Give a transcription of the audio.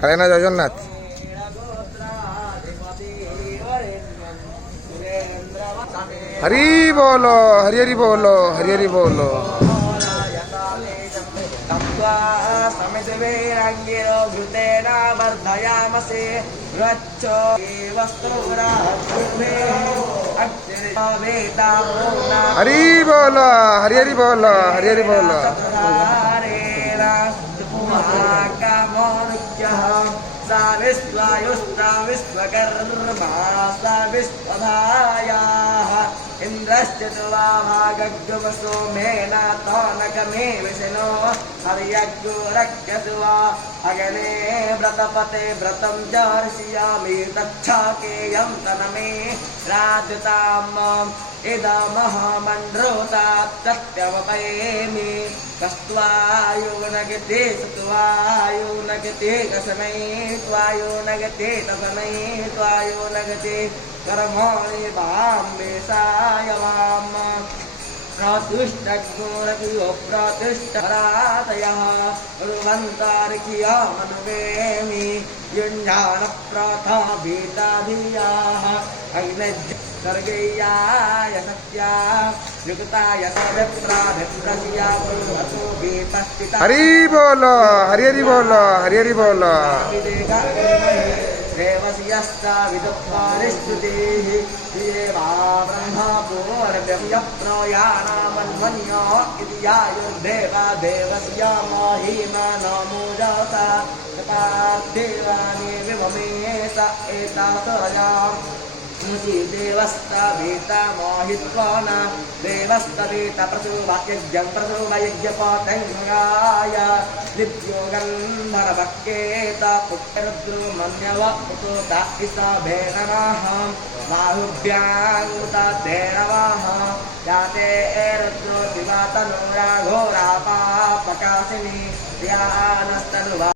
কালে না জগন্নাথ। हरी बोलो, हरी हरी बोलो, हरी हरी बोलो। हरी बोलो, हरी हरी बोलो, हरी हरी बोलो। सा विश्वायुस्ता विश्वकर्मा सा विश्वधायाः इन्द्रश्च भागग्गवसो मेना तौनकमे विष्णो हर्यग्गो रक्षसुवा अगने व्रतपते व्रतं दर्शयामि तच्छाकेयं तनमे राजताम् इदमहमण्ड्रोतात्यवपयेमि कस्त्वायो नगते सत्वायो नगते कसमै त्वायो नगते तसमै त्वायो नगते कर्माणि वाम्बे सायवाम प्रतिष्ठगुणतियो प्रतिष्ठरातयः रुवन्तार्कियामनुवेमि युञ्जानप्रथा भीताधियाः अग्निज्य सर्गेयाय सत्या युक्ताय सर्वप्राभिप्रसिया गुरुवतो भीतस्थिता। हरि बोलो, हरि हरि बोलो, हरि हरि बोलो। देवस्यस्ता विदुःखानिस्तुतिः देवा ब्रह्मा पूर्वव्यप्रयाणामन्मन्यो इति यायुर्देवा देवस्य महिमा नमो जाता देवानि विममेत एतातयाम् देवस्ता भीता मोहित्वान देवस्तवेता प्रसूभायज्ञं प्रसूभयज्ञपातङ्गाय दिव्यो गन्धर्वक्केत पुत्ररुद्रो पुतोता इसा भेननाः बाहुभ्याङ्गुता धेनवाः जाते रुद्रो दिवातनुरा घोरा पापकाशिनी ध्यानस्तनुवा।